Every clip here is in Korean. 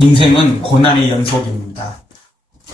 인생은 고난의 연속입니다.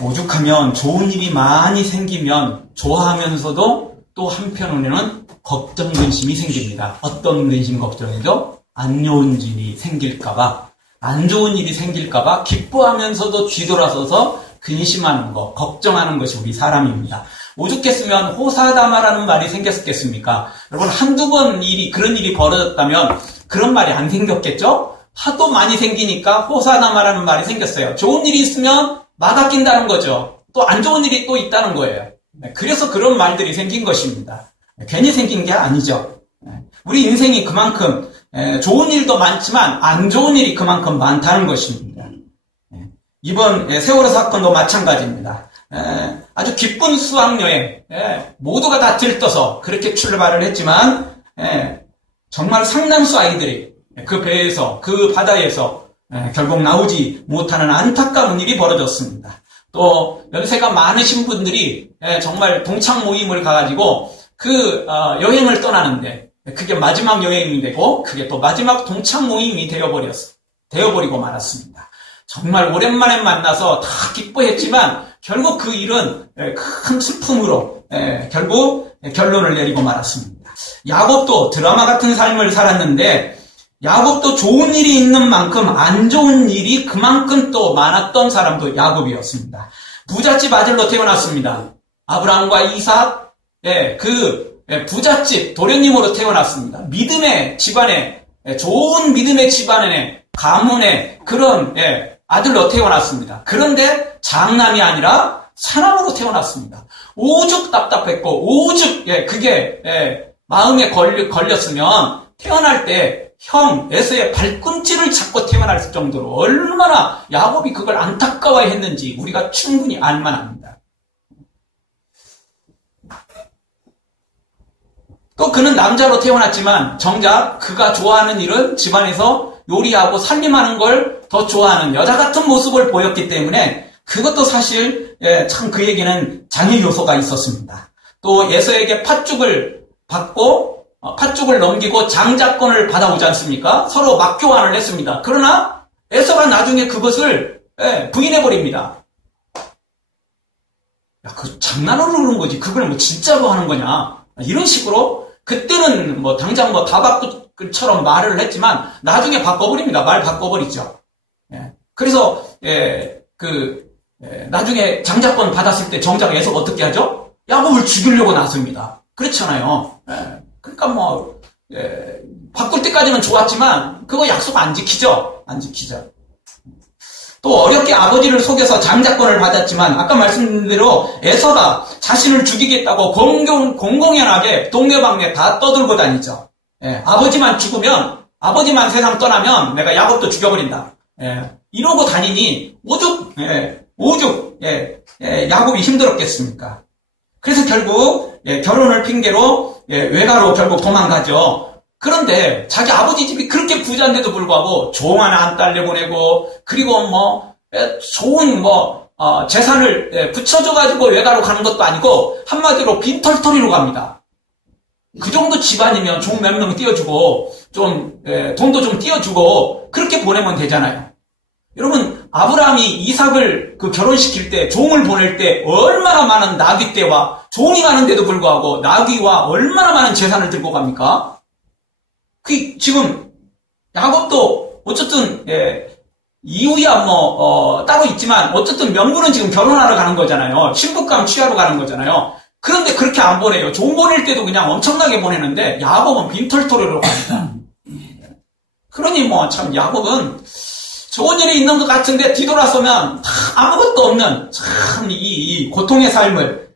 오죽하면 좋은 일이 많이 생기면 좋아하면서도 또 한편으로는 걱정, 근심이 생깁니다. 어떤 근심, 걱정이죠? 안 좋은 일이 생길까봐, 안 좋은 일이 생길까봐 기뻐하면서도 뒤돌아서서 근심하는 것, 걱정하는 것이 우리 사람입니다. 오죽했으면 호사다마라는 말이 생겼겠습니까? 여러분, 한두 번 그런 일이 벌어졌다면 그런 말이 안 생겼겠죠? 하도 많이 생기니까 호사다마라는 말이 생겼어요. 좋은 일이 있으면 마다 낀다는 거죠. 또 안 좋은 일이 또 있다는 거예요. 그래서 그런 말들이 생긴 것입니다. 괜히 생긴 게 아니죠. 우리 인생이 그만큼 좋은 일도 많지만 안 좋은 일이 그만큼 많다는 것입니다. 이번 세월호 사건도 마찬가지입니다. 아주 기쁜 수학여행, 모두가 다 들떠서 그렇게 출발을 했지만 정말 상당수 아이들이 그 배에서, 그 바다에서 결국 나오지 못하는 안타까운 일이 벌어졌습니다. 또 연세가 많으신 분들이 정말 동창 모임을 가가지고 그 여행을 떠나는데 그게 마지막 여행이 되고 그게 또 마지막 동창 모임이 되어버리고 말았습니다. 정말 오랜만에 만나서 다 기뻐했지만 결국 그 일은 큰 슬픔으로 결국 결론을 내리고 말았습니다. 야곱도 드라마 같은 삶을 살았는데 야곱도 좋은 일이 있는 만큼 안 좋은 일이 그만큼 또 많았던 사람도 야곱이었습니다. 부잣집 아들로 태어났습니다. 아브라함과 이삭, 부잣집 도련님으로 태어났습니다. 믿음의 집안에, 좋은 믿음의 집안에, 가문의 그런 아들로 태어났습니다. 그런데 장남이 아니라 사남으로 태어났습니다. 오죽 답답했고 오죽 그게 마음에 걸렸으면 태어날 때 형 에서의 발꿈치를 잡고 태어날 정도로 얼마나 야곱이 그걸 안타까워했는지 우리가 충분히 알만합니다. 또 그는 남자로 태어났지만 정작 그가 좋아하는 일은 집안에서 요리하고 살림하는 걸 더 좋아하는 여자 같은 모습을 보였기 때문에 그것도 사실 참 그에게는 장애 요소가 있었습니다. 또 에서에게 팥죽을 받고 팥죽을 넘기고 장자권을 받아오지 않습니까? 서로 맞교환을 했습니다. 그러나 에서가 나중에 그것을 부인해버립니다. 야, 그 장난으로 그런 거지. 그걸 뭐 진짜로 하는 거냐. 이런 식으로 그때는 뭐 당장 뭐 다바꾸처럼 말을 했지만 나중에 바꿔버립니다. 말 바꿔버리죠. 그래서 나중에 장자권 받았을 때 정작 에서가 어떻게 하죠? 야곱을 죽이려고 나섭니다. 그렇잖아요. 그러니까 바꿀 때까지는 좋았지만 그거 약속 안 지키죠. 또 어렵게 아버지를 속여서 장자권을 받았지만 아까 말씀드린 대로 에서가 자신을 죽이겠다고 공공연하게 동네방네 다 떠들고 다니죠. 아버지만 죽으면, 아버지만 세상 떠나면 내가 야곱도 죽여버린다. 이러고 다니니 오죽 야곱이 힘들었겠습니까? 그래서 결국 결혼을 핑계로 외가로 결국 도망가죠. 그런데 자기 아버지 집이 그렇게 부자인데도 불구하고 종 하나 안 딸려보내고 그리고 좋은 재산을 붙여줘가지고 외가로 가는 것도 아니고 한마디로 빈털터리로 갑니다. 그 정도 집안이면 종 몇 명 띄워주고 돈도 좀 띄워주고 그렇게 보내면 되잖아요. 여러분, 아브라함이 이삭을 결혼시킬 때, 종을 보낼 때 얼마나 많은 나귀 떼와 종이 많은데도 불구하고 나귀와 얼마나 많은 재산을 들고 갑니까? 지금 야곱도 어쨌든 이유야 따로 있지만 어쨌든 명분은 지금 결혼하러 가는 거잖아요. 신부감 취하러 가는 거잖아요. 그런데 그렇게 안 보내요. 종 보낼 때도 그냥 엄청나게 보내는데 야곱은 빈털터리로 갑니다. 그러니 참 야곱은 좋은 일이 있는 것 같은데 뒤돌아서면 아무것도 없는 참 이 고통의 삶을,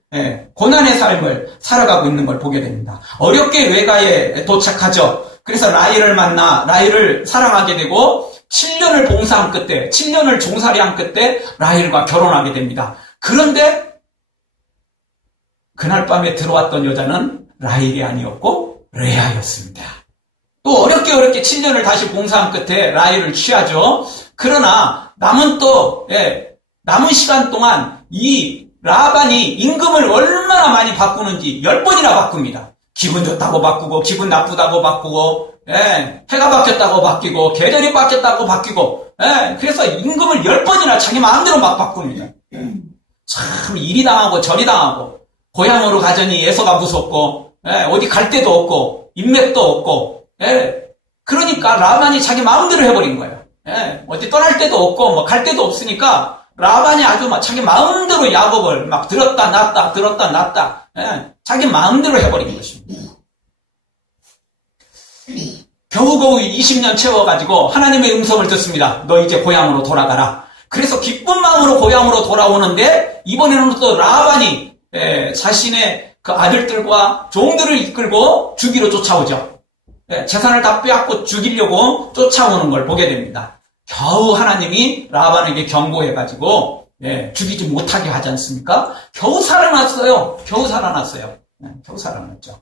고난의 삶을 살아가고 있는 걸 보게 됩니다. 어렵게 외가에 도착하죠. 그래서 라헬을 만나 라헬을 사랑하게 되고 7년을 봉사한 끝에, 7년을 종살이한 끝에 라헬과 결혼하게 됩니다. 그런데 그날 밤에 들어왔던 여자는 라헬이 아니었고 레아였습니다. 또 어렵게 7년을 다시 봉사한 끝에 라헬을 취하죠. 그러나 남은 시간 동안 이 라반이 임금을 얼마나 많이 바꾸는지 10번이나 바꿉니다. 기분 좋다고 바꾸고 기분 나쁘다고 바꾸고 해가 바뀌었다고 바뀌고 계절이 바뀌었다고 바뀌고 그래서 임금을 10번이나 자기 마음대로 막 바꿉니다. 참 이리 당하고 저리 당하고 고향으로 가자니 에서가 무섭고 어디 갈 데도 없고 인맥도 없고 그러니까 라반이 자기 마음대로 해버린 거예요. 어디 떠날 데도 없고 뭐 갈 데도 없으니까 라반이 아주 막 자기 마음대로 야곱을 막 들었다 놨다 자기 마음대로 해버린 것입니다. 겨우겨우 20년 채워가지고 하나님의 음성을 듣습니다. 너 이제 고향으로 돌아가라. 그래서 기쁜 마음으로 고향으로 돌아오는데 이번에는 또 라반이 자신의 그 아들들과 종들을 이끌고 죽이러 쫓아오죠. 재산을 다 빼앗고 죽이려고 쫓아오는 걸 보게 됩니다. 겨우 하나님이 라반에게 경고해가지고 죽이지 못하게 하지 않습니까? 겨우 살아났어요. 겨우 살아났죠.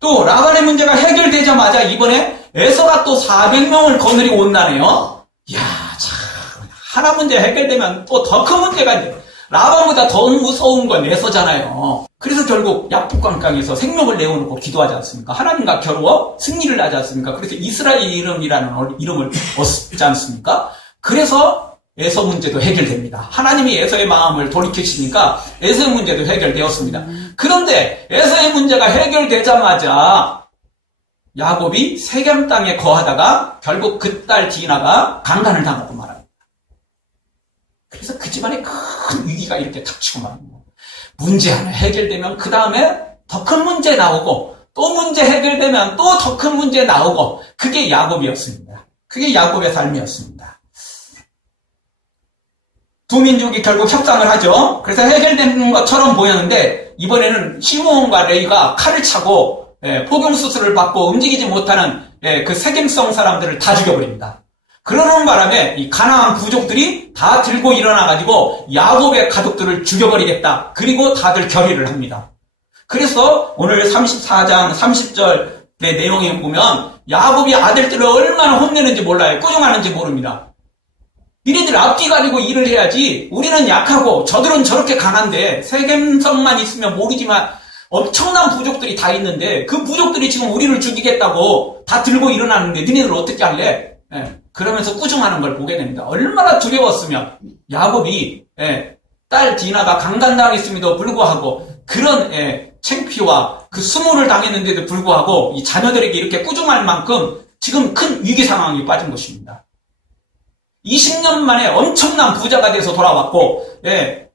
또 라반의 문제가 해결되자마자 이번에 에서가 또 400명을 거느리고 온다네요. 이야, 참 하나 문제 해결되면 또 더 큰 문제가 이제 라반보다 더 무서운 건 에서잖아요. 그래서 결국 약복강강에서 생명을 내어놓고 기도하지 않습니까? 하나님과 겨루어 승리를 하지 않습니까? 그래서 이스라엘 이름이라는 이름을 얻지 않습니까? 그래서 에서 문제도 해결됩니다. 하나님이 에서의 마음을 돌이키시니까 에서의 문제도 해결되었습니다. 그런데 에서의 문제가 해결되자마자 야곱이 세겜 땅에 거하다가 결국 그 딸 디나가 강간을 당하고 말합니다. 그래서 그 집안에 큰 위기가 이렇게 닥치고 말합니다. 문제 하나 해결되면 그 다음에 더 큰 문제 나오고 또 문제 해결되면 또 더 큰 문제 나오고 그게 야곱이었습니다. 그게 야곱의 삶이었습니다. 두 민족이 결국 협상을 하죠. 그래서 해결된 것처럼 보였는데 이번에는 시므온과 레위가 칼을 차고 포경수술을 받고 움직이지 못하는 그 세겜성 사람들을 다 죽여버립니다. 그러는 바람에 이 가나안 부족들이 다 들고 일어나가지고 야곱의 가족들을 죽여버리겠다. 그리고 다들 결의를 합니다. 그래서 오늘 34장 30절의 내용에 보면 야곱이 아들들을 얼마나 혼내는지 몰라요. 꾸중하는지 모릅니다. 니네들 앞뒤 가리고 일을 해야지 우리는 약하고 저들은 저렇게 강한데 세겜성만 있으면 모르지만 엄청난 부족들이 다 있는데 그 부족들이 지금 우리를 죽이겠다고 다 들고 일어나는데 니네들 어떻게 할래? 그러면서 꾸중하는 걸 보게 됩니다. 얼마나 두려웠으면 야곱이 딸 디나가 강간당했음에도 불구하고 그런 창피와 그 수모를 당했는데도 불구하고 이 자녀들에게 이렇게 꾸중할 만큼 지금 큰 위기 상황에 빠진 것입니다. 20년 만에 엄청난 부자가 돼서 돌아왔고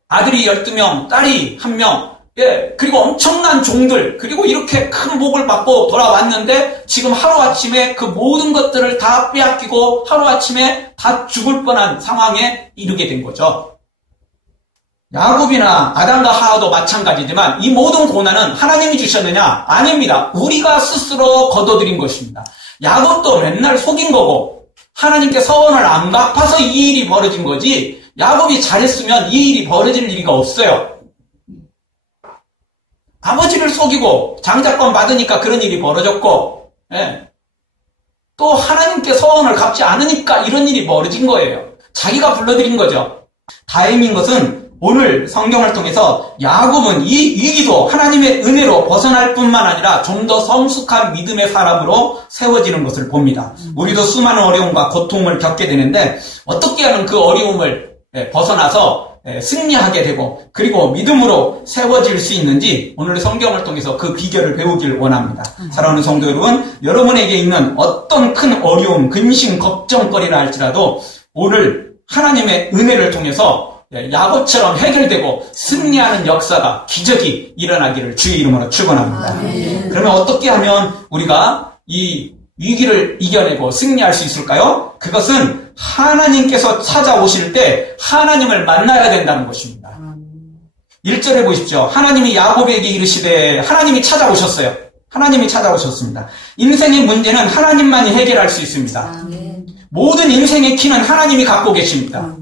아들이 12명, 딸이 1명 그리고 엄청난 종들 그리고 이렇게 큰 복을 받고 돌아왔는데 지금 하루아침에 그 모든 것들을 다 빼앗기고 하루아침에 다 죽을 뻔한 상황에 이르게 된 거죠. 야곱이나 아담과 하와도 마찬가지지만 이 모든 고난은 하나님이 주셨느냐? 아닙니다. 우리가 스스로 거둬들인 것입니다. 야곱도 맨날 속인 거고 하나님께 서원을 안 갚아서 이 일이 벌어진 거지 야곱이 잘했으면 이 일이 벌어질 리가 없어요. 아버지를 속이고 장자권 받으니까 그런 일이 벌어졌고 또 하나님께 서원을 갚지 않으니까 이런 일이 벌어진 거예요. 자기가 불러들인 거죠. 다행인 것은 오늘 성경을 통해서 야곱은 이 위기도 하나님의 은혜로 벗어날 뿐만 아니라 좀 더 성숙한 믿음의 사람으로 세워지는 것을 봅니다. 우리도 수많은 어려움과 고통을 겪게 되는데 어떻게 하면 그 어려움을 벗어나서 승리하게 되고 그리고 믿음으로 세워질 수 있는지 오늘 성경을 통해서 그 비결을 배우길 원합니다. 사랑하는 성도 여러분, 여러분에게 있는 어떤 큰 어려움, 근심, 걱정거리라 할지라도 오늘 하나님의 은혜를 통해서 야곱처럼 해결되고 승리하는 역사가 기적이 일어나기를 주의 이름으로 축원합니다. 그러면 어떻게 하면 우리가 이 위기를 이겨내고 승리할 수 있을까요? 그것은 하나님께서 찾아오실 때 하나님을 만나야 된다는 것입니다. 1절에 보십시오. 하나님이 야곱에게 이르시되 하나님이 찾아오셨어요. 하나님이 찾아오셨습니다. 인생의 문제는 하나님만이 해결할 수 있습니다. 모든 인생의 키는 하나님이 갖고 계십니다.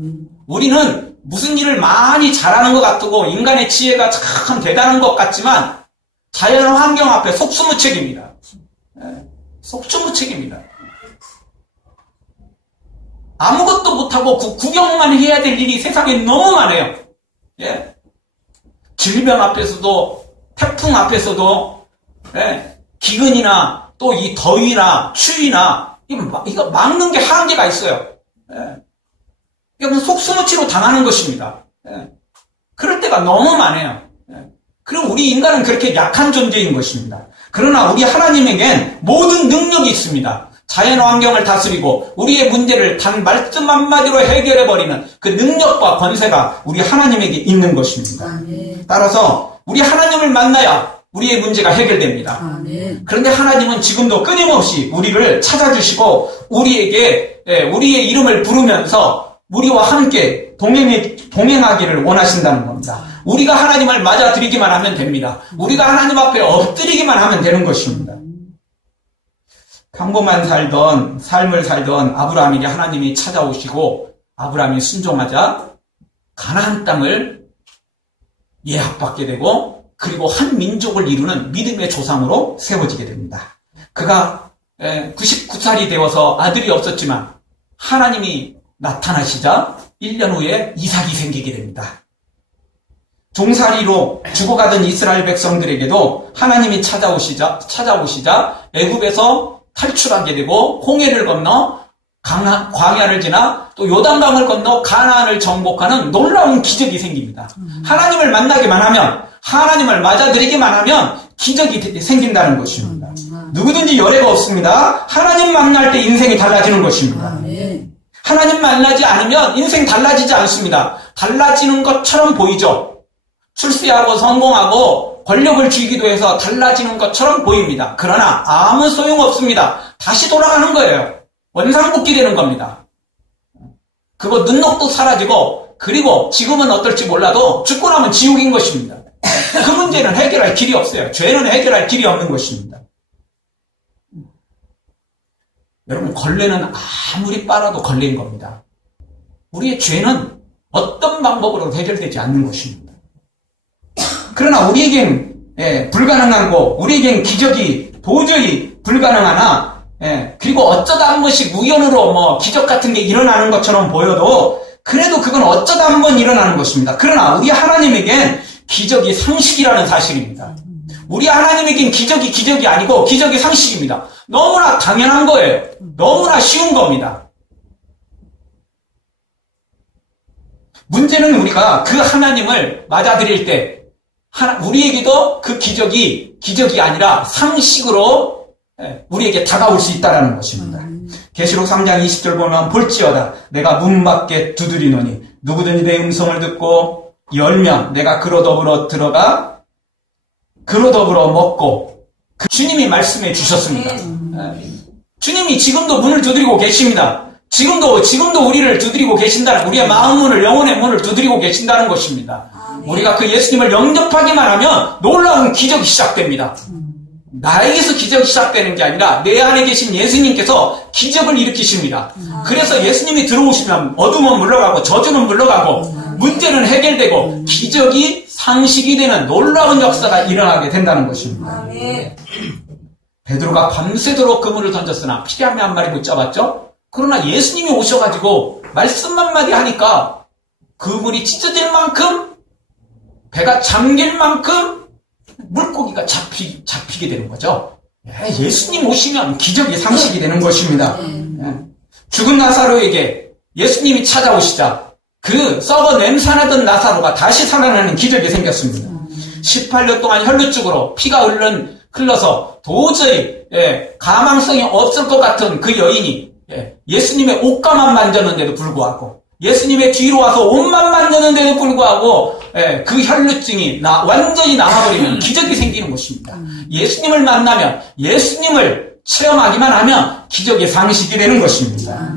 우리는 무슨 일을 많이 잘하는 것 같고 인간의 지혜가 참 대단한 것 같지만 자연 환경 앞에 속수무책입니다. 속수무책입니다. 아무것도 못하고 구경만 해야 될 일이 세상에 너무 많아요. 질병 앞에서도 태풍 앞에서도 기근이나 또 이 더위나 추위나 이거 막는 게 한계가 있어요. 그냥 속수무치로 당하는 것입니다. 그럴 때가 너무 많아요. 그리고 우리 인간은 그렇게 약한 존재인 것입니다. 그러나 우리 하나님에겐 모든 능력이 있습니다. 자연 환경을 다스리고 우리의 문제를 단 말씀 한마디로 해결해버리는 그 능력과 권세가 우리 하나님에게 있는 것입니다. 따라서 우리 하나님을 만나야 우리의 문제가 해결됩니다. 그런데 하나님은 지금도 끊임없이 우리를 찾아주시고 우리에게 우리의 이름을 부르면서 우리와 함께 동행하기를 원하신다는 겁니다. 우리가 하나님을 맞아들이기만 하면 됩니다. 우리가 하나님 앞에 엎드리기만 하면 되는 것입니다. 평범한 삶을 살던 아브라함에게 하나님이 찾아오시고 아브라함이 순종하자 가나안 땅을 예약받게 되고 그리고 한 민족을 이루는 믿음의 조상으로 세워지게 됩니다. 그가 99살이 되어서 아들이 없었지만 하나님이 나타나시자 1년 후에 이삭이 생기게 됩니다. 종살이로 죽어가던 이스라엘 백성들에게도 하나님이 찾아오시자 애굽에서 탈출하게 되고 홍해를 건너 광야를 지나 또 요단강을 건너 가나안을 정복하는 놀라운 기적이 생깁니다. 하나님을 만나기만 하면 하나님을 맞아들이기만 하면 기적이 생긴다는 것입니다. 누구든지 열애가 없습니다. 하나님 만날 때 인생이 달라지는 것입니다. 하나님 만나지 않으면 인생 달라지지 않습니다. 달라지는 것처럼 보이죠. 출세하고 성공하고 권력을 쥐기도 해서 달라지는 것처럼 보입니다. 그러나 아무 소용없습니다. 다시 돌아가는 거예요. 원상복귀 되는 겁니다. 그거 눈녹도 사라지고 그리고 지금은 어떨지 몰라도 죽고 나면 지옥인 것입니다. 그 문제는 해결할 길이 없어요. 죄는 해결할 길이 없는 것입니다. 여러분, 걸레는 아무리 빨아도 걸레인 겁니다. 우리의 죄는 어떤 방법으로도 해결되지 않는 것입니다. 그러나 우리에겐 불가능한 거, 우리에겐 기적이 도저히 불가능하나 그리고 어쩌다 한 번씩 우연으로 기적 같은 게 일어나는 것처럼 보여도 그래도 그건 어쩌다 한 번 일어나는 것입니다. 그러나 우리 하나님에겐 기적이 상식이라는 사실입니다. 우리 하나님에겐 기적이 아니고 기적이 상식입니다. 너무나 당연한 거예요. 너무나 쉬운 겁니다. 문제는 우리가 그 하나님을 맞아들일 때 우리에게도 그 기적이 아니라 상식으로 우리에게 다가올 수 있다는 것입니다. 계시록 3장 20절 보면 볼지어다 내가 문 밖에 두드리노니 누구든지 내 음성을 듣고 열면 내가 그로 더불어 들어가 그로 더불어 먹고 주님이 말씀해 주셨습니다. 주님이 지금도 문을 두드리고 계십니다. 지금도 우리를 두드리고 계신다는 우리의 마음 문을 영혼의 문을 두드리고 계신다는 것입니다. 우리가 그 예수님을 영접하기만 하면 놀라운 기적이 시작됩니다. 나에게서 기적이 시작되는 게 아니라 내 안에 계신 예수님께서 기적을 일으키십니다. 그래서 예수님이 들어오시면 어둠은 물러가고 저주는 물러가고 문제는 해결되고 기적이 상식이 되는 놀라운 역사가 일어나게 된다는 것입니다. 베드로가 밤새도록 그물을 던졌으나 피라미 한 마리 못 잡았죠? 그러나 예수님이 오셔가지고 말씀 한마디 하니까 그물이 찢어질 만큼 배가 잠길 만큼 물고기가 잡히게 되는 거죠. 예수님 오시면 기적이 상식이 되는 것입니다. 죽은 나사로에게 예수님이 찾아오시자 그 썩어 냄새나던 나사로가 다시 살아나는 기적이 생겼습니다. 18년 동안 혈루증으로 피가 흘러서 도저히 가망성이 없을 것 같은 그 여인이 예수님의 옷가만 만졌는데도 불구하고 예수님의 뒤로 와서 옷만 만졌는데도 불구하고 그 혈루증이 완전히 나와버리면 기적이 생기는 것입니다. 예수님을 만나면 예수님을 체험하기만 하면 기적의 상식이 되는 것입니다.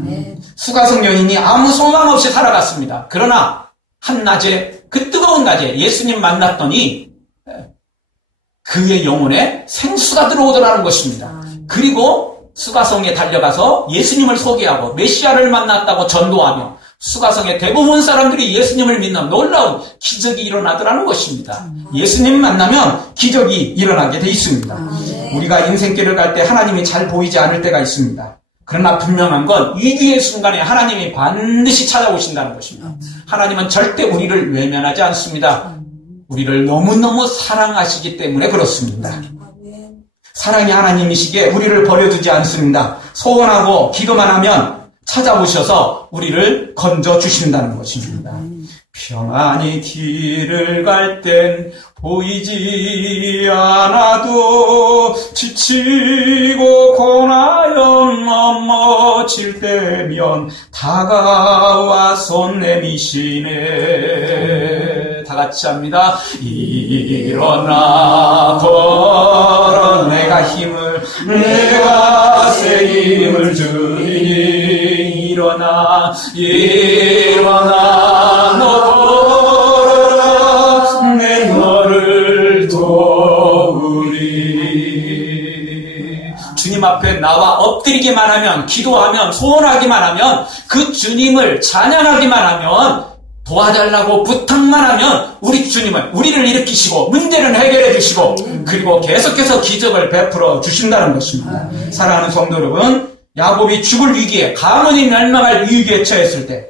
수가성 여인이 아무 소망 없이 살아갔습니다. 그러나 한낮에 그 뜨거운 낮에 예수님 만났더니 그의 영혼에 생수가 들어오더라는 것입니다. 그리고 수가성에 달려가서 예수님을 소개하고 메시아를 만났다고 전도하며 수가성의 대부분 사람들이 예수님을 믿는 놀라운 기적이 일어나더라는 것입니다. 예수님 만나면 기적이 일어나게 돼 있습니다. 우리가 인생길을 갈 때 하나님이 잘 보이지 않을 때가 있습니다. 그러나 분명한 건 위기의 순간에 하나님이 반드시 찾아오신다는 것입니다. 하나님은 절대 우리를 외면하지 않습니다. 우리를 너무너무 사랑하시기 때문에 그렇습니다. 사랑이 하나님이시기에 우리를 버려두지 않습니다. 소원하고 기도만 하면 찾아오셔서 우리를 건져주신다는 것입니다. 평안히 길을 갈 땐 보이지 않아도 지치고 고나여 넘어질 때면 다가와 손 내미시네. 다 같이 합니다. 일어나 걸어 내가 새 힘을 주니 일어나 너 걸어라 내 너를 도우리. 주님 앞에 나와 엎드리기만 하면, 기도하면, 소원하기만 하면, 그 주님을 찬양하기만 하면, 도와달라고 부탁만 하면 우리 주님은 우리를 일으키시고 문제를 해결해 주시고 그리고 계속해서 기적을 베풀어 주신다는 것입니다. 사랑하는 성도 여러분, 야곱이 죽을 위기에, 가문이 멸망할 위기에 처했을 때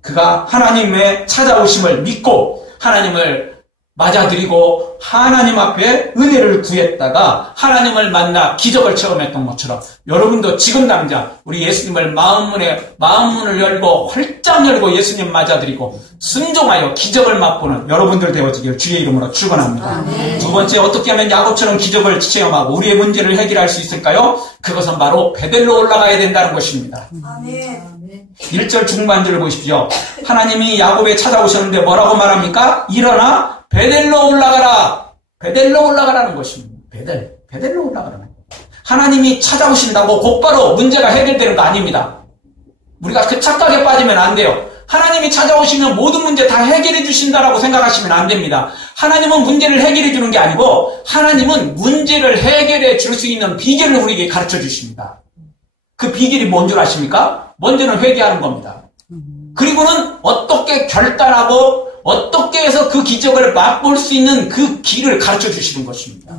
그가 하나님의 찾아오심을 믿고 하나님을 맞아들이고 하나님 앞에 은혜를 구했다가 하나님을 만나 기적을 체험했던 것처럼 여러분도 지금 당장 우리 예수님을 마음문을 열고 활짝 열고 예수님 맞아들이고 순종하여 기적을 맛보는 여러분들 되어지길 주의 이름으로 축원합니다. 아멘. 두 번째, 어떻게 하면 야곱처럼 기적을 체험하고 우리의 문제를 해결할 수 있을까요? 그것은 바로 베델로 올라가야 된다는 것입니다. 아멘. 1절 중반절을 보십시오. 하나님이 야곱에 찾아오셨는데 뭐라고 말합니까? 일어나 베델로 올라가라. 베델로 올라가라는 것입니다. 베델로 올라가라는 거예요. 하나님이 찾아오신다고 곧바로 문제가 해결되는 거 아닙니다. 우리가 그 착각에 빠지면 안 돼요. 하나님이 찾아오시면 모든 문제 다 해결해 주신다라고 생각하시면 안 됩니다. 하나님은 문제를 해결해 주는 게 아니고 하나님은 문제를 해결해 줄 수 있는 비결을 우리에게 가르쳐 주십니다. 그 비결이 뭔 줄 아십니까? 먼저는 회개하는 겁니다. 그리고는 어떻게 결단하고 어떻게 해서 그 기적을 맛볼 수 있는 그 길을 가르쳐 주시는 것입니다.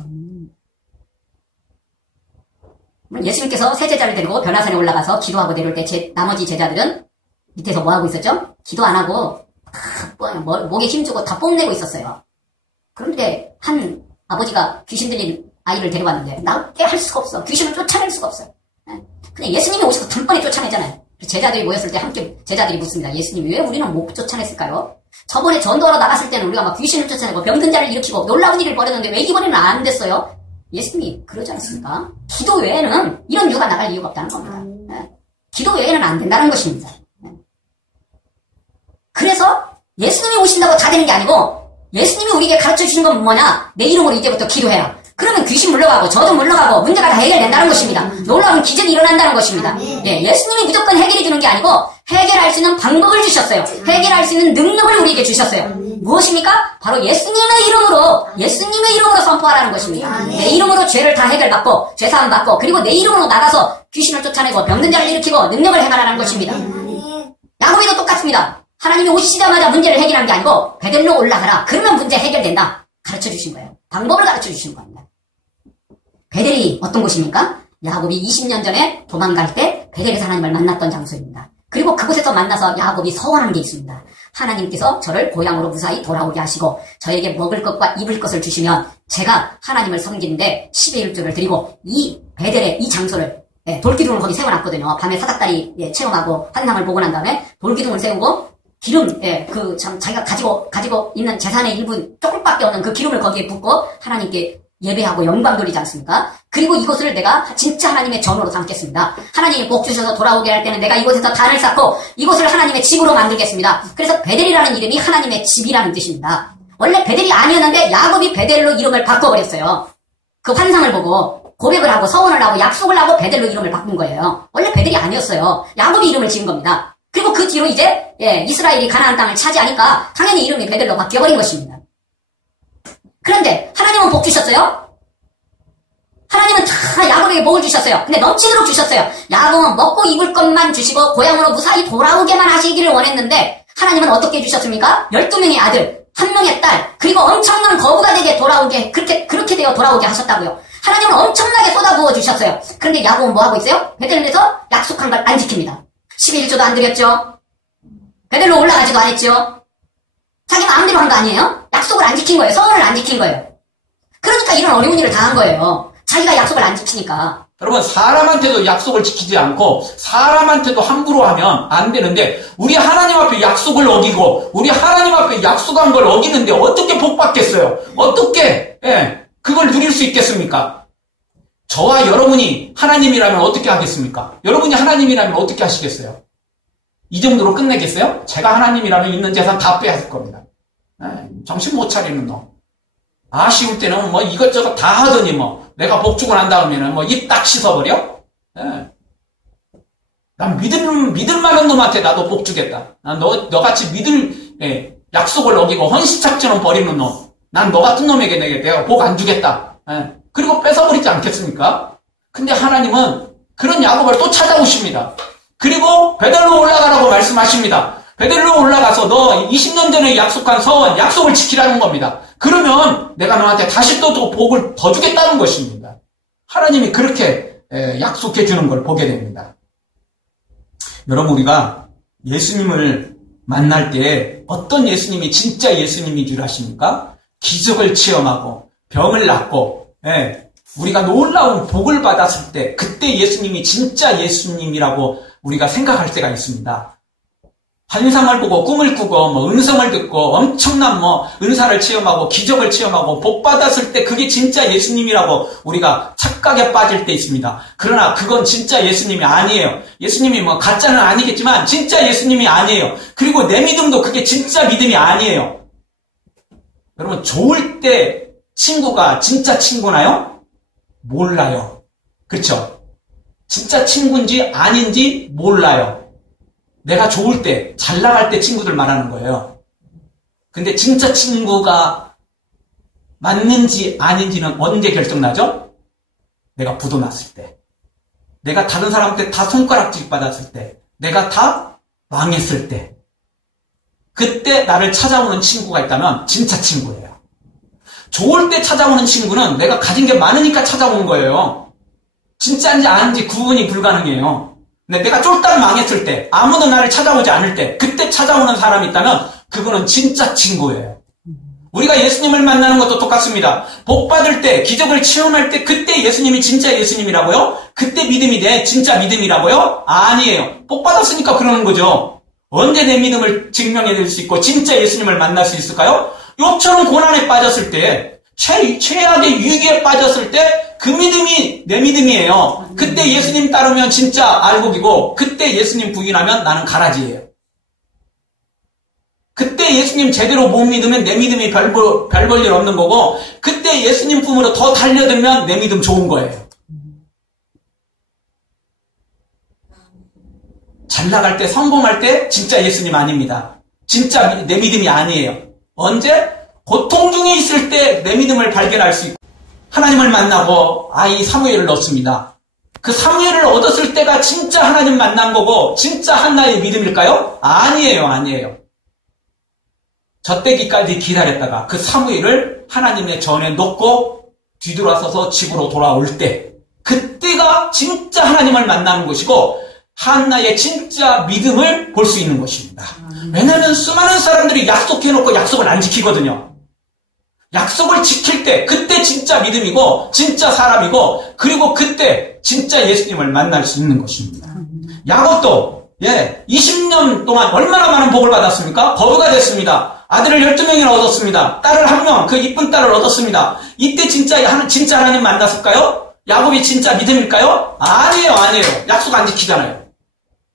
예수님께서 세 제자를 데리고 변화산에 올라가서 기도하고 내려올 때 나머지 제자들은 밑에서 뭐 하고 있었죠? 기도 안 하고 목에 힘주고 다 뽐내고 있었어요. 그런데 한 아버지가 귀신 들린 아이를 데려왔는데 나게 할 수가 없어. 귀신을 쫓아낼 수가 없어요. 그냥 예수님이 오셔서 단번에 쫓아내잖아요. 제자들이 모였을 때 함께 제자들이 묻습니다. 예수님, 왜 우리는 못 쫓아냈을까요? 저번에 전도하러 나갔을 때는 우리가 막 귀신을 쫓아내고 병든 자를 일으키고 놀라운 일을 벌였는데 왜 이번에는 안 됐어요? 예수님이 그러지 않습니까? 기도 외에는 이런 유가 나갈 이유가 없다는 겁니다. 기도 외에는 안 된다는 것입니다. 그래서 예수님이 오신다고 다 되는 게 아니고 예수님이 우리에게 가르쳐 주신 건 뭐냐? 내 이름으로 이제부터 기도해라. 그러면 귀신 물러가고 저도 물러가고 문제가 다 해결된다는 것입니다. 놀라운 기적이 일어난다는 것입니다. 예, 예수님이 무조건 해결해 주는 게 아니고 해결할 수 있는 방법을 주셨어요. 해결할 수 있는 능력을 우리에게 주셨어요. 무엇입니까? 바로 예수님의 이름으로 선포하라는 것입니다. 내 이름으로 죄를 다 해결받고 죄사함 받고 그리고 내 이름으로 나가서 귀신을 쫓아내고 병든 자를 일으키고 능력을 행하라는 것입니다. 야곱이도 똑같습니다. 하나님이 오시자마자 문제를 해결한 게 아니고 베델로 올라가라. 그러면 문제 해결된다. 가르쳐 주신 거예요. 방법을 가르쳐 주신 겁니다. 베델이 어떤 곳입니까? 야곱이 20년 전에 도망갈 때 베델에서 하나님을 만났던 장소입니다. 그리고 그곳에서 만나서 야곱이 서원한 게 있습니다. 하나님께서 저를 고향으로 무사히 돌아오게 하시고 저에게 먹을 것과 입을 것을 주시면 제가 하나님을 섬기는데 10의 1조를 드리고 이 베델의 이 장소를 돌기둥을 거기 세워놨거든요. 밤에 사닥다리 체험하고 환상을 보고 난 다음에 돌기둥을 세우고 기름, 자기가 가지고 있는 재산의 일부 조금밖에 없는 그 기름을 거기에 붓고 하나님께 예배하고 영광 돌리지 않습니까? 그리고 이곳을 내가 진짜 하나님의 전으로 삼겠습니다. 하나님이 복 주셔서 돌아오게 할 때는 내가 이곳에서 단을 쌓고 이곳을 하나님의 집으로 만들겠습니다. 그래서 베델이라는 이름이 하나님의 집이라는 뜻입니다. 원래 베델이 아니었는데 야곱이 베델로 이름을 바꿔버렸어요. 그 환상을 보고 고백을 하고 서원을 하고 약속을 하고 베델로 이름을 바꾼 거예요. 원래 베델이 아니었어요. 야곱이 이름을 지은 겁니다. 그리고 그 뒤로 이제 이스라엘이 가나안 땅을 차지하니까 당연히 이름이 베델로 바뀌어버린 것입니다. 그런데 하나님은 복 주셨어요? 하나님은 다 야곱에게 복을 주셨어요. 근데 넘치도록 주셨어요. 야곱은 먹고 입을 것만 주시고 고향으로 무사히 돌아오게만 하시기를 원했는데 하나님은 어떻게 해주셨습니까? 12명의 아들, 1명의 딸, 그리고 엄청난 거부가 되게 돌아오게 그렇게 되어 돌아오게 하셨다고요. 하나님은 엄청나게 쏟아부어 주셨어요. 그런데 야곱은 뭐 하고 있어요? 베델에서 약속한 걸 안 지킵니다. 11조도 안 드렸죠. 베델로 올라가지도 안 했죠. 자기 마음대로 한 거 아니에요? 약속을 안 지킨 거예요. 서원을 안 지킨 거예요. 그러니까 이런 어려운 일을 당한 거예요. 자기가 약속을 안 지키니까. 여러분, 사람한테도 약속을 지키지 않고 사람한테도 함부로 하면 안 되는데 우리 하나님 앞에 약속을 어기고 우리 하나님 앞에 약속한 걸 어기는데 어떻게 복 받겠어요? 어떻게 그걸 누릴 수 있겠습니까? 저와 여러분이 하나님이라면 어떻게 하겠습니까? 여러분이 하나님이라면 어떻게 하시겠어요? 이 정도로 끝내겠어요? 제가 하나님이라면 있는 재산 다 빼앗을 겁니다. 정신 못 차리는 놈. 아쉬울 때는 뭐 이것저것 다 하더니 뭐 내가 복죽을 한 다음에는 뭐 입 딱 씻어버려? 난 믿을 만한 놈한테 나도 복주겠다. 난 너같이 약속을 어기고 헌신착취는 버리는 놈. 난 너 같은 놈에게 내가 복 안 주겠다. 그리고 뺏어버리지 않겠습니까? 근데 하나님은 그런 야곱을 또 찾아오십니다. 그리고 베델로 올라가라고 말씀하십니다. 베델로 올라가서 너 20년 전에 약속한 서원, 약속을 지키라는 겁니다. 그러면 내가 너한테 다시 또 복을 더 주겠다는 것입니다. 하나님이 그렇게 약속해 주는 걸 보게 됩니다. 여러분, 우리가 예수님을 만날 때 어떤 예수님이 진짜 예수님인 줄 아십니까? 기적을 체험하고 병을 낫고 우리가 놀라운 복을 받았을 때 그때 예수님이 진짜 예수님이라고 우리가 생각할 때가 있습니다. 환상을 보고 꿈을 꾸고 뭐 음성을 듣고 엄청난 뭐 은사를 체험하고 기적을 체험하고 복 받았을 때 그게 진짜 예수님이라고 우리가 착각에 빠질 때 있습니다. 그러나 그건 진짜 예수님이 아니에요. 예수님이 뭐 가짜는 아니겠지만 진짜 예수님이 아니에요. 그리고 내 믿음도 그게 진짜 믿음이 아니에요. 여러분, 좋을 때 친구가 진짜 친구나요? 몰라요. 그렇죠? 진짜 친구인지 아닌지 몰라요. 내가 좋을 때, 잘 나갈 때 친구들 말하는 거예요. 근데 진짜 친구가 맞는지 아닌지는 언제 결정나죠? 내가 부도 났을 때. 내가 다른 사람한테 다 손가락질 받았을 때. 내가 다 망했을 때. 그때 나를 찾아오는 친구가 있다면 진짜 친구예요. 좋을 때 찾아오는 친구는 내가 가진 게 많으니까 찾아오는 거예요. 진짜인지 아닌지 구분이 불가능해요. 근데 내가 쫄딱 망했을 때, 아무도 나를 찾아오지 않을 때, 그때 찾아오는 사람이 있다면 그거는 진짜 친구예요. 우리가 예수님을 만나는 것도 똑같습니다. 복 받을 때, 기적을 체험할 때 그때 예수님이 진짜 예수님이라고요? 그때 믿음이 내 진짜 믿음이라고요? 아니에요. 복 받았으니까 그러는 거죠. 언제 내 믿음을 증명해낼 수 있고 진짜 예수님을 만날 수 있을까요? 욥처럼 고난에 빠졌을 때, 최악의 위기에 빠졌을 때 그 믿음이 내 믿음이에요. 그때 예수님 따르면 진짜 알곡이고 그때 예수님 부인하면 나는 가라지예요. 그때 예수님 제대로 못 믿으면 내 믿음이 별 볼 일 없는 거고 그때 예수님 품으로 더 달려들면 내 믿음 좋은 거예요. 잘 나갈 때 성공할 때 진짜 예수님 아닙니다. 진짜 내 믿음이 아니에요. 언제? 고통 중에 있을 때 내 믿음을 발견할 수 있고 하나님을 만나고 아이 사무엘을 얻습니다. 그 사무엘을 얻었을 때가 진짜 하나님 만난 거고 진짜 한나의 믿음일까요? 아니에요. 젖대기까지 기다렸다가 그 사무엘을 하나님의 전에 놓고 뒤돌아서서 집으로 돌아올 때 그때가 진짜 하나님을 만나는 것이고 한나의 진짜 믿음을 볼 수 있는 것입니다. 왜냐하면 수많은 사람들이 약속해놓고 약속을 안 지키거든요. 약속을 지킬 때 그때 진짜 믿음이고 진짜 사람이고 그리고 그때 진짜 예수님을 만날 수 있는 것입니다. 야곱도 20년 동안 얼마나 많은 복을 받았습니까? 거부가 됐습니다. 아들을 12명이나 얻었습니다. 딸을 1명, 그 이쁜 딸을 얻었습니다. 이때 진짜 하나님 만났을까요? 야곱이 진짜 믿음일까요? 아니에요. 약속 안 지키잖아요.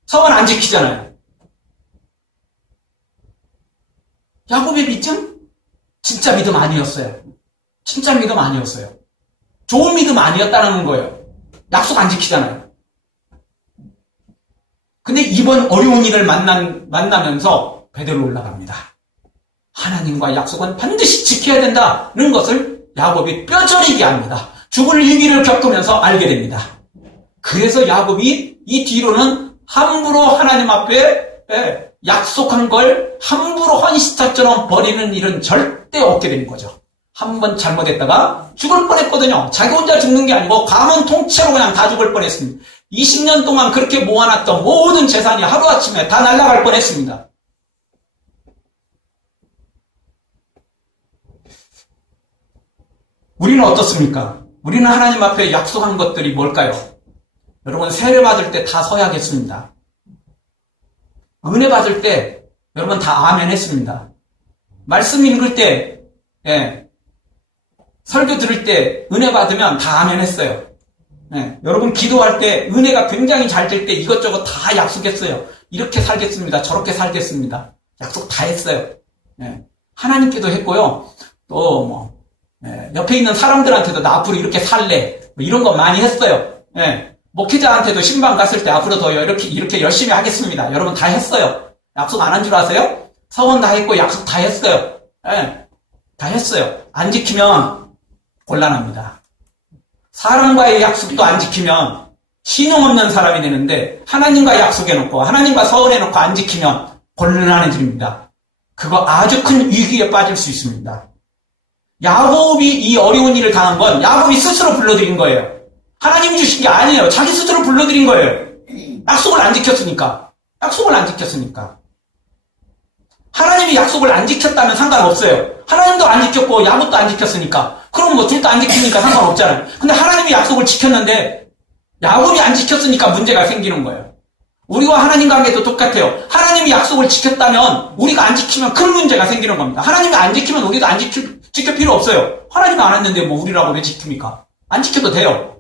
서원 안 지키잖아요. 야곱의 믿음? 진짜 믿음 아니었어요. 진짜 믿음 아니었어요. 좋은 믿음 아니었다는 거예요. 약속 안 지키잖아요. 근데 이번 어려운 일을 만나면서 베델로 올라갑니다. 하나님과 약속은 반드시 지켜야 된다는 것을 야곱이 뼈저리게 합니다. 죽을 위기를 겪으면서 알게 됩니다. 그래서 야곱이 이 뒤로는 함부로 하나님 앞에 약속한 걸 함부로 헌시자처럼 버리는 일은 절대 없게 되는 거죠. 한 번 잘못했다가 죽을 뻔했거든요. 자기 혼자 죽는 게 아니고 가문 통째로 그냥 다 죽을 뻔했습니다. 20년 동안 그렇게 모아놨던 모든 재산이 하루아침에 다 날아갈 뻔했습니다. 우리는 어떻습니까? 우리는 하나님 앞에 약속한 것들이 뭘까요? 여러분 세례 받을 때 다 서야겠습니다. 은혜 받을 때 여러분 다 아멘 했습니다. 말씀 읽을 때, 설교 들을 때 은혜 받으면 다 아멘 했어요. 여러분 기도할 때 은혜가 굉장히 잘 될 때 이것저것 다 약속했어요. 이렇게 살겠습니다. 저렇게 살겠습니다. 약속 다 했어요. 하나님께도 했고요. 또 옆에 있는 사람들한테도 나 앞으로 이렇게 살래. 이런 거 많이 했어요. 목회자한테도 신방 갔을 때 앞으로 더 이렇게 열심히 하겠습니다. 여러분 다 했어요. 약속 안 한 줄 아세요? 서원 다 했고 약속 다 했어요. 다 했어요. 안 지키면 곤란합니다. 사람과의 약속도 안 지키면 신용 없는 사람이 되는데 하나님과 약속해놓고 하나님과 서원해놓고 안 지키면 곤란해집니다. 그거 아주 큰 위기에 빠질 수 있습니다. 야곱이 이 어려운 일을 당한 건 야곱이 스스로 불러들인 거예요. 하나님이 주신 게 아니에요. 자기 스스로 불러들인 거예요. 약속을 안 지켰으니까. 하나님이 약속을 안 지켰다면 상관없어요. 하나님도 안 지켰고 야곱도 안 지켰으니까. 그럼 뭐 둘 다 안 지키니까 상관없잖아요. 근데 하나님이 약속을 지켰는데 야곱이 안 지켰으니까 문제가 생기는 거예요. 우리와 하나님 관계도 똑같아요. 하나님이 약속을 지켰다면 우리가 안 지키면 큰 문제가 생기는 겁니다. 하나님이 안 지키면 우리도 안 지킬 필요 없어요. 하나님이 안 했는데 뭐 우리라고 왜 지킵니까? 안 지켜도 돼요.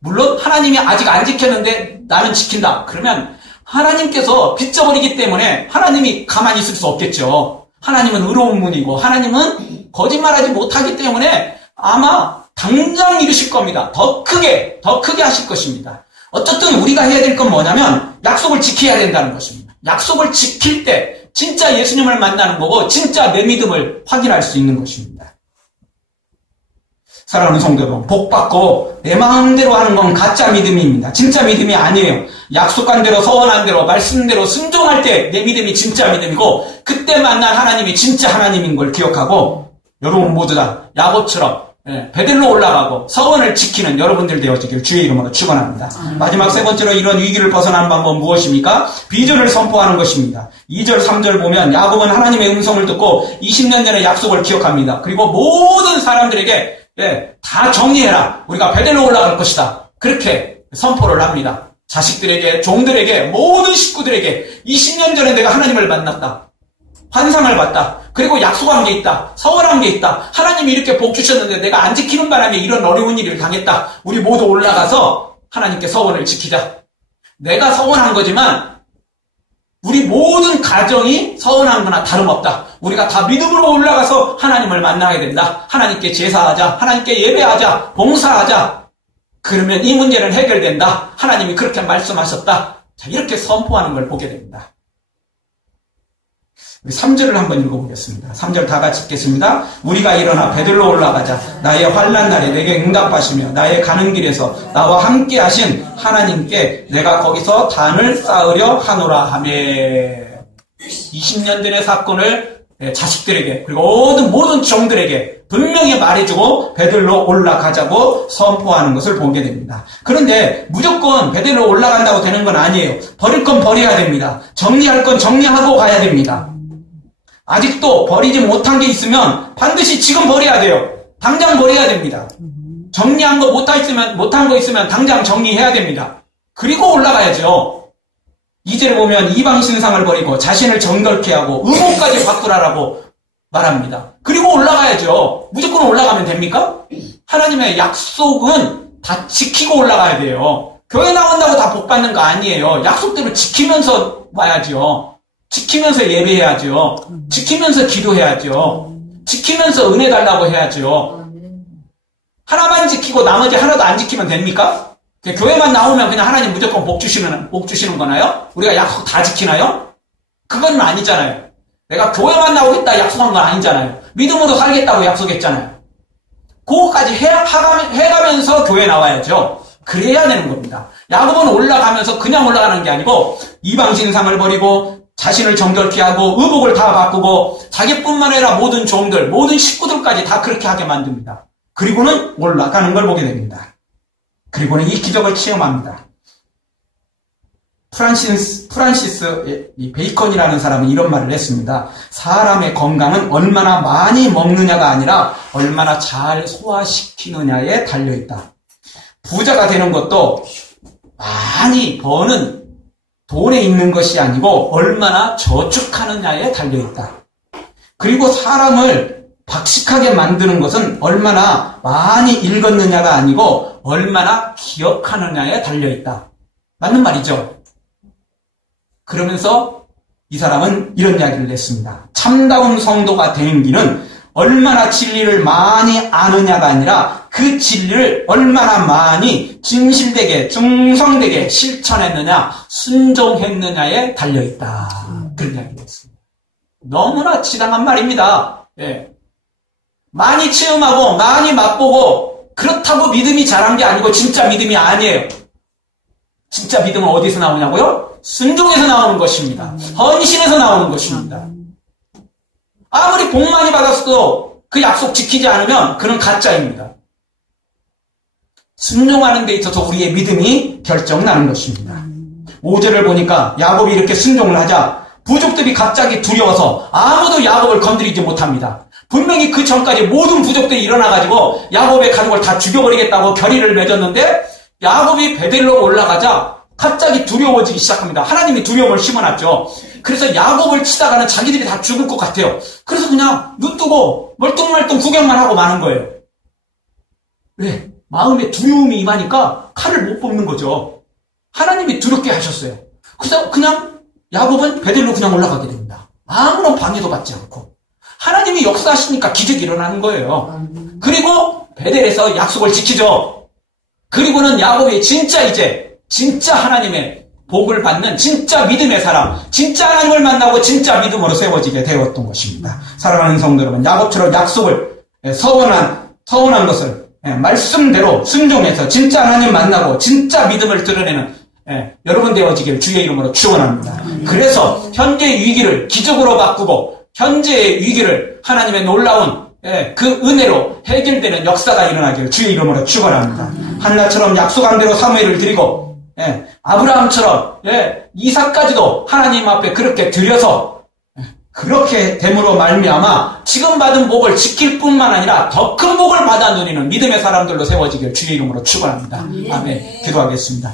물론 하나님이 아직 안 지켰는데 나는 지킨다. 그러면 하나님께서 빚져버리기 때문에 하나님이 가만히 있을 수 없겠죠. 하나님은 의로운 분이고 하나님은 거짓말하지 못하기 때문에 아마 당장 이루실 겁니다. 더 크게 하실 것입니다. 어쨌든 우리가 해야 될 건 뭐냐면 약속을 지켜야 된다는 것입니다. 약속을 지킬 때 진짜 예수님을 만나는 거고 진짜 내 믿음을 확인할 수 있는 것입니다. 사랑하는 성도 여러분, 복받고 내 마음대로 하는 건 가짜 믿음입니다. 진짜 믿음이 아니에요. 약속한 대로 서원한 대로 말씀대로 순종할 때 내 믿음이 진짜 믿음이고 그때 만난 하나님이 진짜 하나님인 걸 기억하고 여러분 모두 다 야곱처럼 베델로 올라가고 서원을 지키는 여러분들 되어지길 주의 이름으로 축원합니다. 마지막 세 번째로 이런 위기를 벗어나는 방법은 무엇입니까? 비전을 선포하는 것입니다. 2절 3절 보면 야곱은 하나님의 음성을 듣고 20년 전의 약속을 기억합니다. 그리고 모든 사람들에게 다 정리해라. 우리가 베델로 올라갈 것이다. 그렇게 선포를 합니다. 자식들에게, 종들에게, 모든 식구들에게 20년 전에 내가 하나님을 만났다. 환상을 봤다. 그리고 약속한 게 있다. 서원한 게 있다. 하나님이 이렇게 복 주셨는데 내가 안 지키는 바람에 이런 어려운 일을 당했다. 우리 모두 올라가서 하나님께 서원을 지키자. 내가 서원한 거지만 우리 모든 가정이 서원한 거나 다름없다. 우리가 다 믿음으로 올라가서 하나님을 만나야 된다. 하나님께 제사하자. 하나님께 예배하자. 봉사하자. 그러면 이 문제는 해결된다. 하나님이 그렇게 말씀하셨다. 자, 이렇게 선포하는 걸 보게 됩니다. 우리 3절을 한번 읽어보겠습니다. 3절 다 같이 읽겠습니다. 우리가 일어나 베들로 올라가자. 나의 환난 날에 내게 응답하시며 나의 가는 길에서 나와 함께 하신 하나님께 내가 거기서 단을 쌓으려 하노라 하며 20년 전의 사건을 자식들에게 그리고 모든 종들에게 분명히 말해주고 베들로 올라가자고 선포하는 것을 보게 됩니다. 그런데 무조건 베들로 올라간다고 되는 건 아니에요. 버릴 건 버려야 됩니다. 정리할 건 정리하고 가야 됩니다. 아직도 버리지 못한 게 있으면 반드시 지금 버려야 돼요. 당장 버려야 됩니다. 정리한 거 못한 거 있으면 당장 정리해야 됩니다. 그리고 올라가야죠. 2절에 보면 이방 신상을 버리고 자신을 정결케 하고 의복까지 바꾸라라고 말합니다. 그리고 올라가야죠. 무조건 올라가면 됩니까? 하나님의 약속은 다 지키고 올라가야 돼요. 교회 나온다고 다 복 받는 거 아니에요. 약속대로 지키면서 와야죠. 지키면서 예배해야죠. 지키면서 기도해야죠. 지키면서 은혜 달라고 해야죠. 하나만 지키고 나머지 하나도 안 지키면 됩니까? 교회만 나오면 그냥 하나님 무조건 복 주시는 거나요? 우리가 약속 다 지키나요? 그건 아니잖아요. 내가 교회만 나오겠다 약속한 건 아니잖아요. 믿음으로 살겠다고 약속했잖아요. 그거까지 해가면서 교회 나와야죠. 그래야 되는 겁니다. 야곱은 올라가면서 그냥 올라가는 게 아니고 이방 신상을 버리고 자신을 정결케 하고 의복을 다 바꾸고 자기뿐만 아니라 모든 종들, 모든 식구들까지 다 그렇게 하게 만듭니다. 그리고는 올라가는 걸 보게 됩니다. 그리고는 이 기적을 체험합니다. 프란시스 베이컨이라는 사람은 이런 말을 했습니다. 사람의 건강은 얼마나 많이 먹느냐가 아니라 얼마나 잘 소화시키느냐에 달려있다. 부자가 되는 것도 많이 버는 돈에 있는 것이 아니고 얼마나 저축하느냐에 달려있다. 그리고 사람을 박식하게 만드는 것은 얼마나 많이 읽었느냐가 아니고 얼마나 기억하느냐에 달려있다. 맞는 말이죠. 그러면서 이 사람은 이런 이야기를 냈습니다. 참다운 성도가 되는 길은 얼마나 진리를 많이 아느냐가 아니라 그 진리를 얼마나 많이 진실되게 중성되게 실천했느냐 순종했느냐에 달려있다. 그런 이야기를 했습니다. 너무나 지당한 말입니다. 예. 많이 체험하고 많이 맛보고 그렇다고 믿음이 자란 게 아니고 진짜 믿음이 아니에요. 진짜 믿음은 어디서 나오냐고요? 순종에서 나오는 것입니다. 헌신에서 나오는 것입니다. 아무리 복 많이 받았어도 그 약속 지키지 않으면 그는 가짜입니다. 순종하는 데 있어서 우리의 믿음이 결정나는 것입니다. 5절을 보니까 야곱이 이렇게 순종을 하자 부족들이 갑자기 두려워서 아무도 야곱을 건드리지 못합니다. 분명히 그 전까지 모든 부족들이 일어나가지고 야곱의 가족을 다 죽여버리겠다고 결의를 맺었는데 야곱이 베델로 올라가자 갑자기 두려워지기 시작합니다. 하나님이 두려움을 심어놨죠. 그래서 야곱을 치다가는 자기들이 다 죽을 것 같아요. 그래서 그냥 눈 뜨고 멀뚱멀뚱 구경만 하고 마는 거예요. 왜? 마음에 두려움이 임하니까 칼을 못 뽑는 거죠. 하나님이 두렵게 하셨어요. 그래서 그냥 야곱은 베델로 그냥 올라가게 됩니다. 아무런 방해도 받지 않고. 하나님이 역사하시니까 기적이 일어나는 거예요. 그리고 베델에서 약속을 지키죠. 그리고는 야곱이 진짜 하나님의 복을 받는 진짜 믿음의 사람, 진짜 하나님을 만나고 진짜 믿음으로 세워지게 되었던 것입니다. 사랑하는 성도 여러분, 야곱처럼 약속을 서원한 것을 말씀대로 순종해서 진짜 하나님 만나고 진짜 믿음을 드러내는 여러분 되어지기를 주의 이름으로 축원합니다. 그래서 현재의 위기를 기적으로 바꾸고 현재의 위기를 하나님의 놀라운 그 은혜로 해결되는 역사가 일어나기를 주의 이름으로 축원합니다. 한나처럼 약속한 대로 사무엘을 드리고 아브라함처럼 이삭까지도 하나님 앞에 그렇게 드려서 그렇게 됨으로 말미암아 지금 받은 복을 지킬 뿐만 아니라 더 큰 복을 받아 누리는 믿음의 사람들로 세워지기를 주의 이름으로 축원합니다. 아멘. 기도하겠습니다.